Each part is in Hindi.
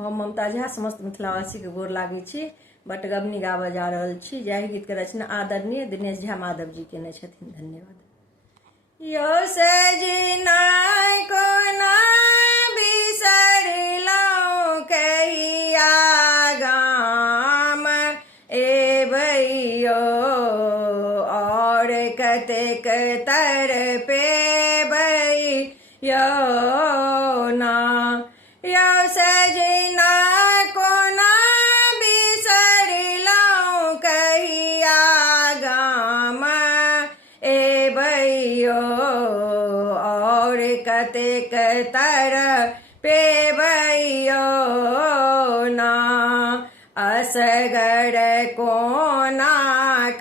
हम ममता झा समस्त मिथिलावासी के गोर लागे छी। बटगबनी गाबऽ जा रहल छी। जाहि गीत के रचना आदरणीय दिनेश झा माधव जी केने छथिन। धन्यवाद। यो सजना कोना बिसरलौं कहिया गाम एबैयो और कतेक तरपेबैयो ना। यो सजना कोना बिसरलौं कहिया गाम एबैयो और कतेक तरपेबैयो ना। असगर कोना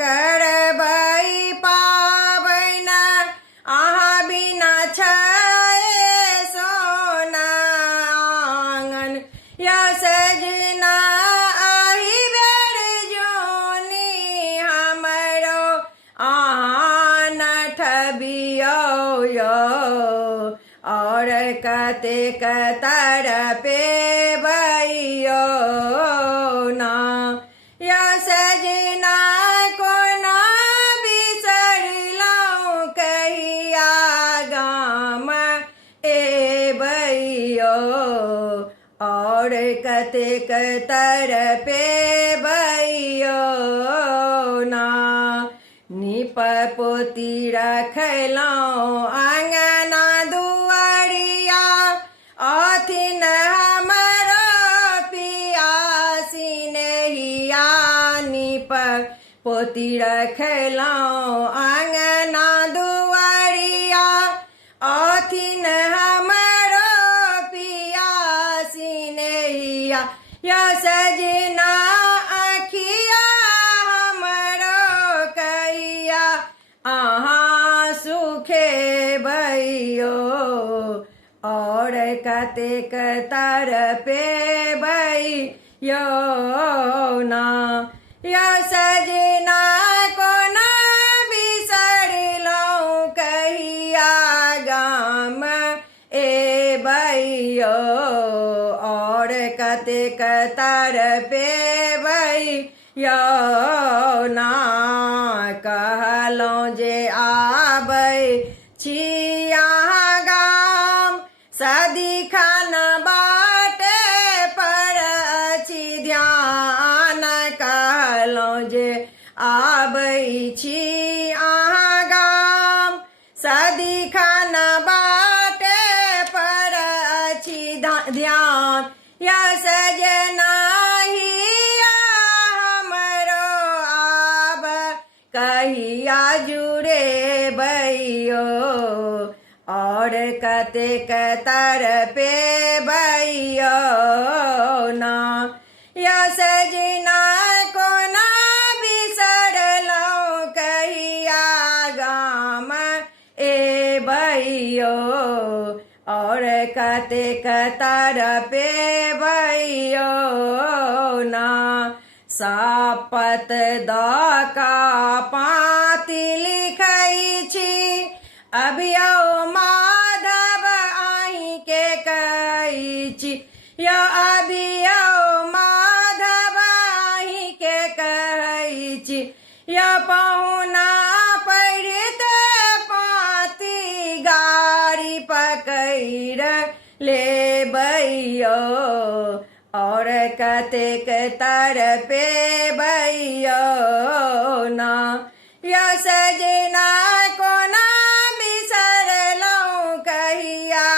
करबै पाबैन अहाँ बिना छै सोना आंगन। यो सजना एहि बेर जोनी हमरो अहाँ न ठबियौ यो और कतेक तरपेबैयो ना। यो सजना कोना बिसरलौं कहिया गाम एबैयो और कतेक तरपेबैयो ना। नीप पोती रखलौं अंगना दुआरिया अथिन हमरो पियासी नहिया। नीप पोती रखलौं अंगना दुआरिया अथिन हमरो पियासी नहिया। यो सजना आँखिया हमरो कहिया अहाँ सुखेबैयो और कतेक तरपेबैयो ना। यो सजना कोना बिसरलौं कहिया गाम एबैयो और कतेक तरपेबैयो ना। कहलौं जे आबै छी अहाँ गाम सदिखन बाटे पर अछि ध्यान। कहलौं जे आबै छी अहाँ गाम सदिखन बाटे पर अछि ध्यान। यो सजना हिया हमरो आब कहिया जुड़ेबैयो और कतेक तरपेबैयो ना। यो सजना कोना बिसरलौं कहिया गाम एबैयो और कतेक तरपेबैयो ना। शपथ दऽ कऽ पाती लिखै छी अभियो माधव अहीं के कहै छी। यो अभियो माधव अहीं के कहै छी। यो पहुना पढ़ित पाती गाड़ी पकैर लेबैयो और कतेक तरपेबैयो ना। यो सजना कोना बिसरलौं कहिया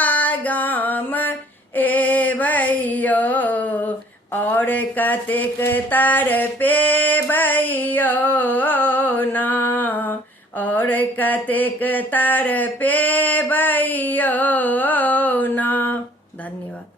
गाम एबैयो और कतेक तरपेबैयो ना और कतेक तरपेबैयो ना। धन्यवाद।